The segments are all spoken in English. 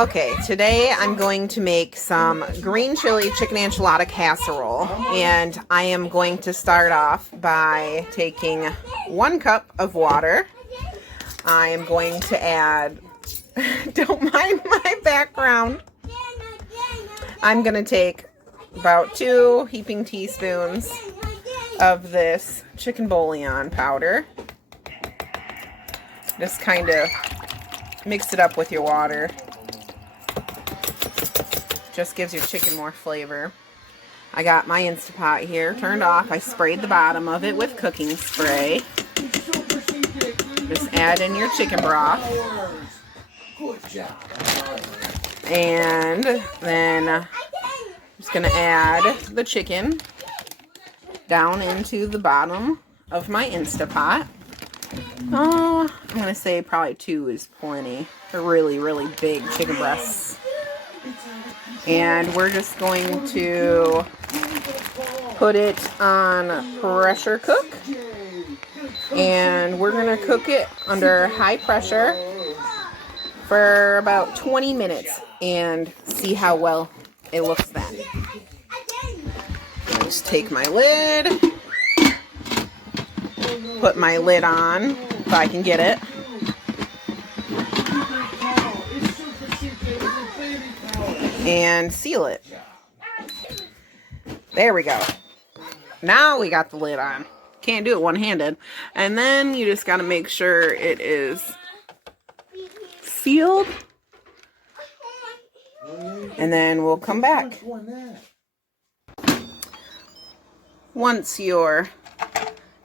Okay, today I'm going to make some green chili chicken enchilada casserole, and I am going to start off by taking 1 cup of water. I am going to add, don't mind my background, I'm going to take about 2 heaping teaspoons of this chicken bouillon powder. Just kind of mix it up with your water. Just gives your chicken more flavor. I got my Instapot here turned off. I sprayed the bottom of it with cooking spray. Just add in your chicken broth. And then I'm just going to add the chicken down into the bottom of my Instapot. Oh, I'm going to say probably 2 is plenty. They're really, really big chicken breasts. And we're just going to put it on pressure cook. And we're going to cook it under high pressure for about 20 minutes and see how well it looks then. I'll just take my lid, put my lid on if I can get it. And seal it. There we go. Now we got the lid on. Can't do it one-handed. And then you just got to make sure it is sealed. And then we'll come back. Once your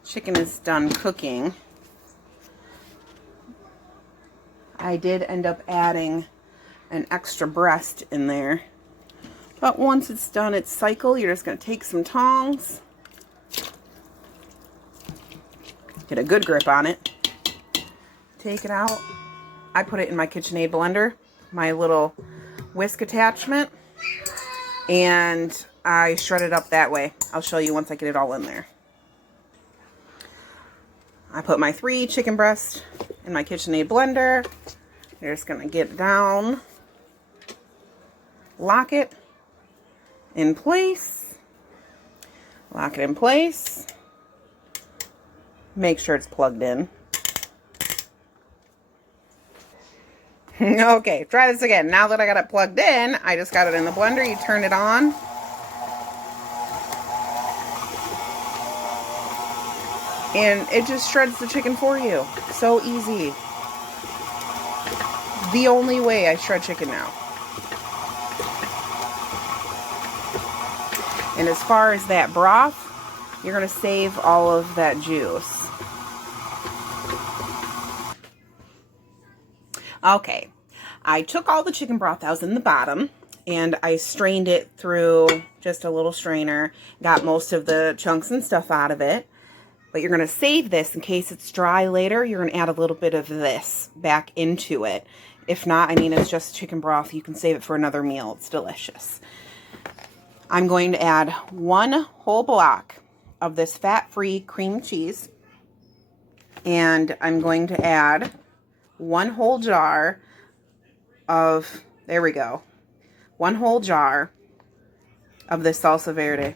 chicken is done cooking, I did end up adding an extra breast in there. But once it's done its cycle, you're just going to take some tongs, get a good grip on it, take it out. I put it in my KitchenAid blender, my little whisk attachment, and I shred it up that way. I'll show you once I get it all in there. I put my 3 chicken breasts in my KitchenAid blender. You're just going to get down, lock it in place, lock it in place, make sure it's plugged in. Okay, try this again. Now that I got it plugged in, I just got it in the blender. You turn it on. And it just shreds the chicken for you. So easy. The only way I shred chicken now. And as far as that broth, you're going to save all of that juice. Okay, I took all the chicken broth that was in the bottom and I strained it through just a little strainer. Got most of the chunks and stuff out of it. But you're going to save this in case it's dry later. You're going to add a little bit of this back into it. If not, I mean, it's just chicken broth. You can save it for another meal. It's delicious. I'm going to add 1 whole block of this fat-free cream cheese. And I'm going to add 1 whole jar of, there we go, 1 whole jar of this salsa verde.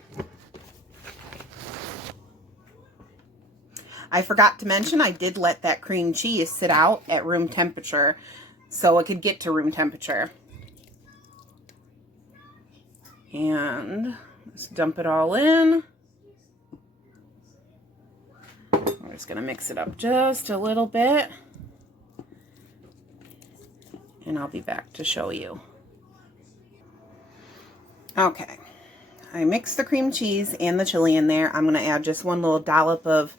I forgot to mention I did let that cream cheese sit out at room temperature so it could get to room temperature. And let's dump it all in. We're just going to mix it up just a little bit. And I'll be back to show you. Okay. I mixed the cream cheese and the chili in there. I'm going to add just 1 little dollop of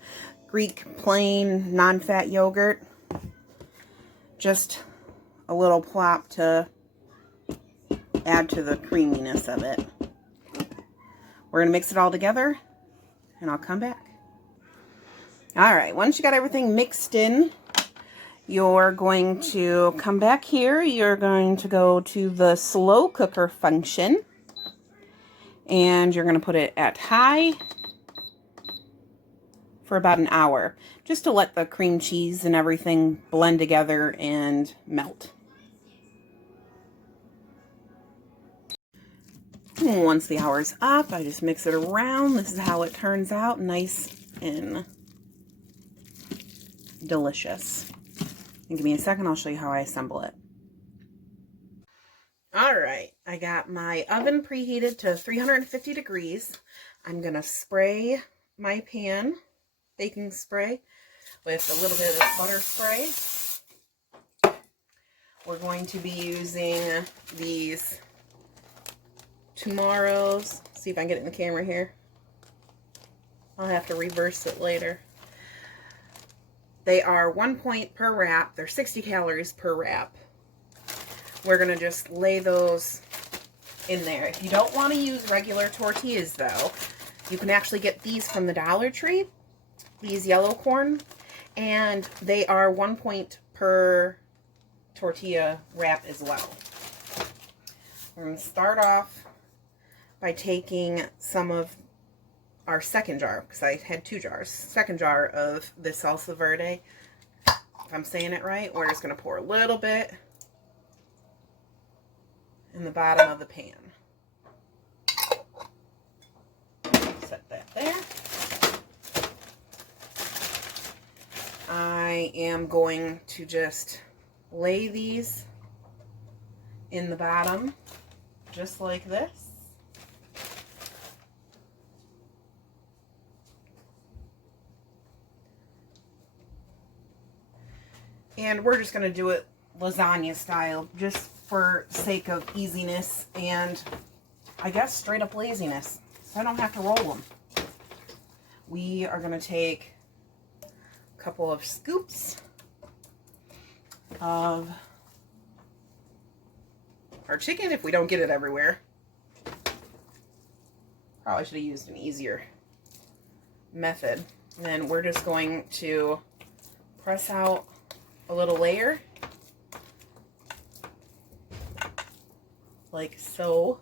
Greek plain non-fat yogurt. Just a little plop to add to the creaminess of it. We're going to mix it all together and I'll come back. Alright, once you got everything mixed in, you're going to come back here. You're going to go to the slow cooker function and you're going to put it at high for about an hour, just to let the cream cheese and everything blend together and melt. Once the hour's up, I just mix it around. This is how it turns out, nice and delicious. And give me a second, I'll show you how I assemble it. All right, I got my oven preheated to 350 degrees. I'm gonna spray my pan, baking spray, with a little bit of butter spray. We're going to be using these tomorrow's. See if I can get it in the camera here. I'll have to reverse it later. They are 1 point per wrap. They're 60 calories per wrap. We're going to just lay those in there. If you don't want to use regular tortillas, though, you can actually get these from the Dollar Tree, these yellow corn, and they are 1 point per tortilla wrap as well. We're going to start off by taking some of our second jar, because I had 2 jars, second jar of the salsa verde. If I'm saying it right, we're just going to pour a little bit in the bottom of the pan. Set that there. I am going to just lay these in the bottom, just like this. And we're just going to do it lasagna style, just for sake of easiness and I guess straight up laziness, so I don't have to roll them. We are going to take a couple of scoops of our chicken if we don't get it everywhere. Probably should have used an easier method. And then we're just going to press out a little layer, like so.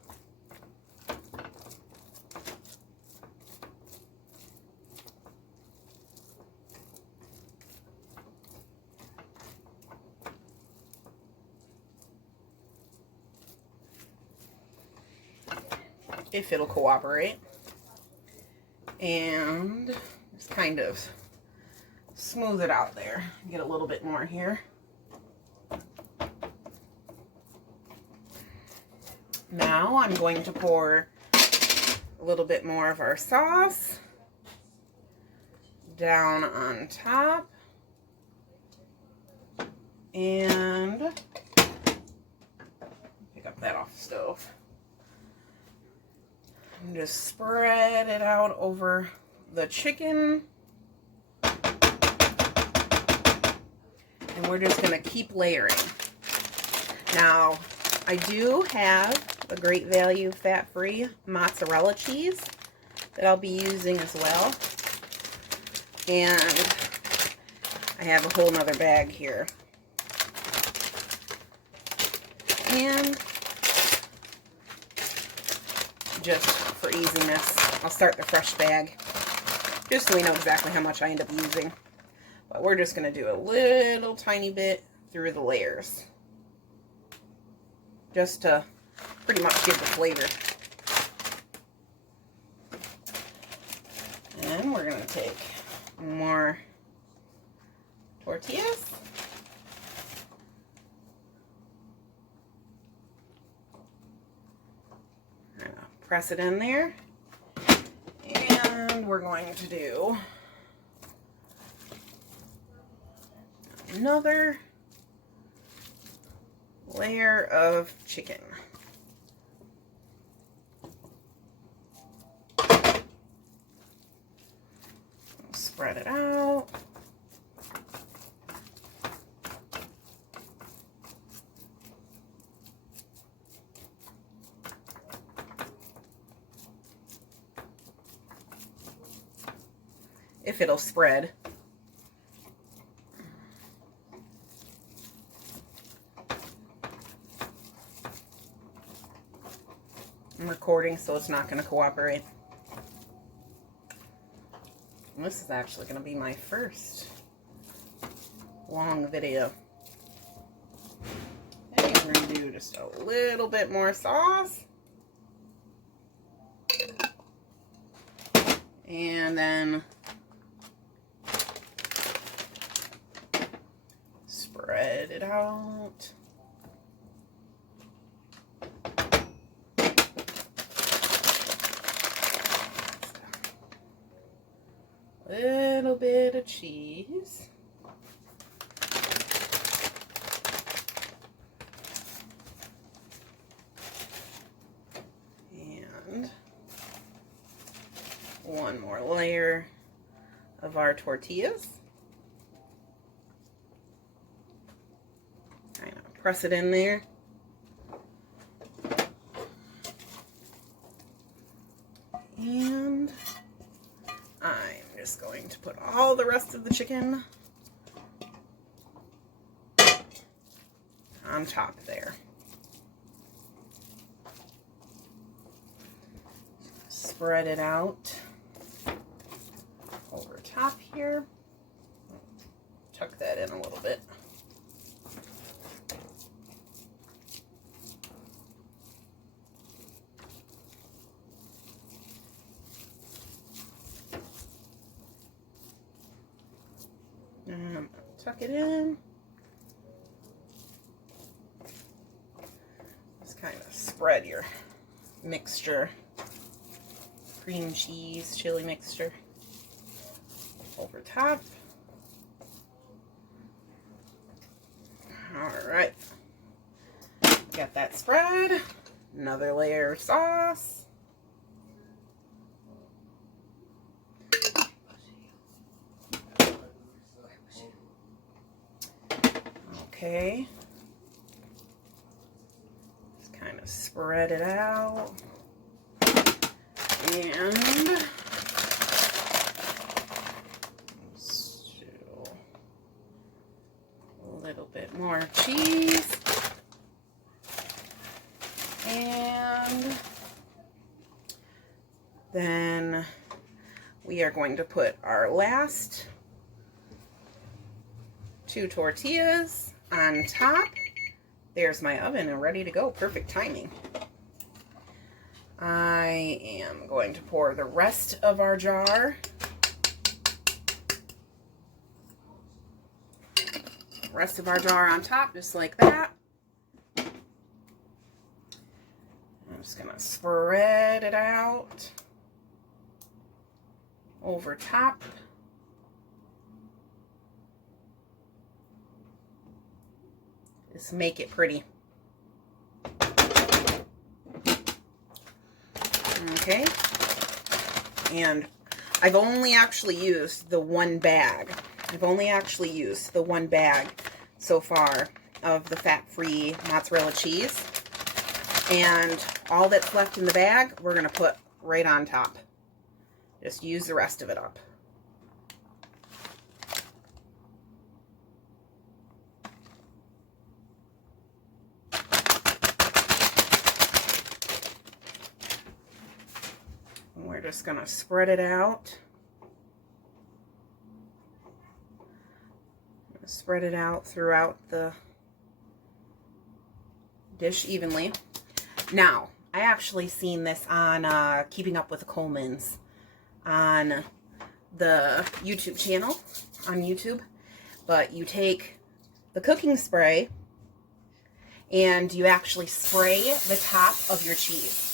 If it'll cooperate. And just kind of smooth it out there. Get a little bit more here. Now I'm going to pour a little bit more of our sauce down on top. And pick up that off the stove. And just spread it out over the chicken. And we're just going to keep layering. Now, I do have a Great Value fat-free mozzarella cheese that I'll be using as well. And I have a whole nother bag here. And just for easiness, I'll start the fresh bag, just so we know exactly how much I end up using. But we're just going to do a little tiny bit through the layers, just to pretty much give the flavor. And we're going to take more tortillas. Press it in there. And we're going to do another layer of chicken. Spread it out. If it'll spread. I'm recording, so it's not going to cooperate. And this is actually going to be my first long video. And we're going to do just a little bit more sauce. And then spread it out. Little bit of cheese. And one more layer of our tortillas. Kind of press it in there. And I'm just going to put all the rest of the chicken on top there. Spread it out over top here. Tuck that in a little bit. And tuck it in. Just kind of spread your mixture, cream cheese, chili mixture over top. All right, got that spread. Another layer of sauce. Okay, just kind of spread it out, and a little bit more cheese, and then we are going to put our last 2 tortillas on top. There's my oven and ready to go. Perfect timing. I am going to pour the rest of our jar on top, just like that. I'm just gonna spread it out over top. Just make it pretty. Okay. And I've only actually used the one bag. So far of the fat-free mozzarella cheese. And all that's left in the bag, we're going to put right on top. Just use the rest of it up. We're just going to spread it out. Spread it out throughout the dish evenly. Now, I actually seen this on Keeping Up with the Colemans on the YouTube channel, on YouTube. But you take the cooking spray and you actually spray the top of your cheese.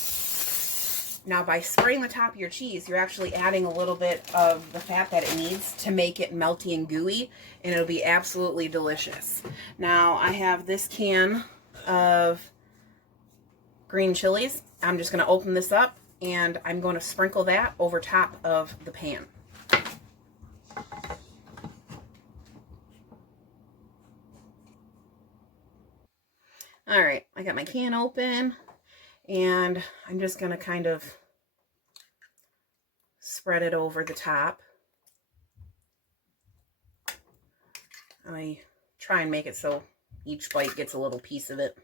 Now, by spraying the top of your cheese, you're actually adding a little bit of the fat that it needs to make it melty and gooey, and it'll be absolutely delicious. Now, I have this can of green chilies. I'm just going to open this up, and I'm going to sprinkle that over top of the pan. All right, I got my can open. And I'm just going to kind of spread it over the top. I try and make it so each bite gets a little piece of it.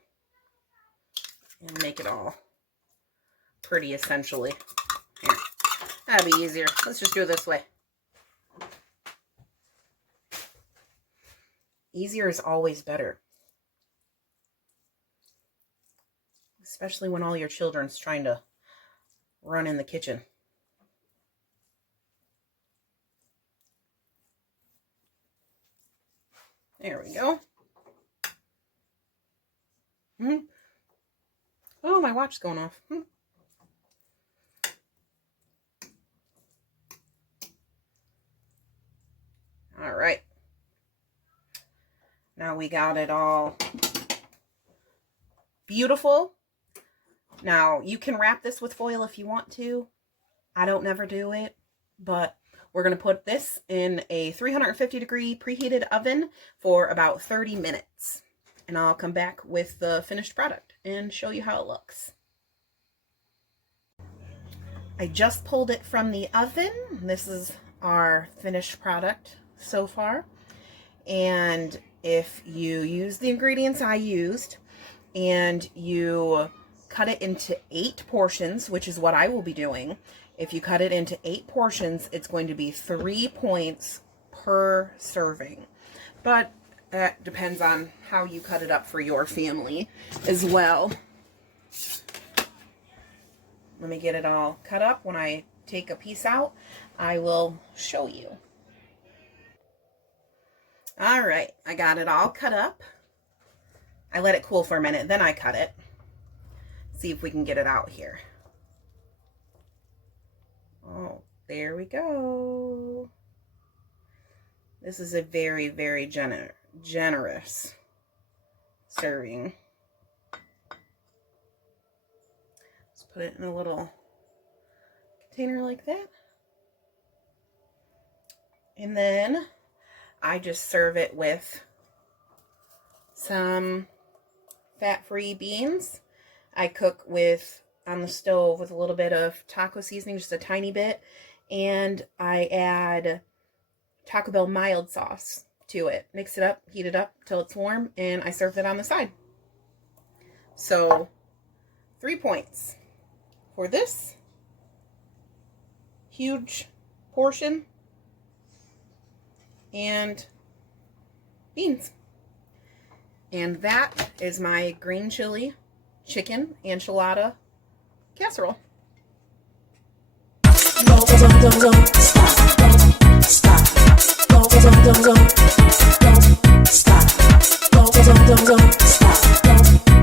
And make it all pretty, essentially. Here. That'd be easier. Let's just do it this way. Easier is always better. Especially when all your children's trying to run in the kitchen. There we go. Oh, my watch is going off. All right. Now we got it all beautiful. Now you can wrap this with foil if you want to. I don't never do it, but we're going to put this in a 350-degree preheated oven for about 30 minutes. And I'll come back with the finished product and show you how it looks. I just pulled it from the oven. This is our finished product so far. And if you use the ingredients I used and you cut it into 8 portions, which is what I will be doing. If you cut it into 8 portions, it's going to be 3 points per serving. But that depends on how you cut it up for your family as well. Let me get it all cut up. When I take a piece out, I will show you. All right, I got it all cut up. I let it cool for a minute, then I cut it. See if we can get it out here. Oh, there we go. This is a very, very generous serving. Let's put it in a little container like that. And then I just serve it with some fat-free beans. I cook with on the stove with a little bit of taco seasoning, just a tiny bit, and I add Taco Bell mild sauce to it. Mix it up, heat it up till it's warm, and I serve it on the side. So 3 points for this huge portion and beans. And that is my green chili chicken enchilada casserole. Stop.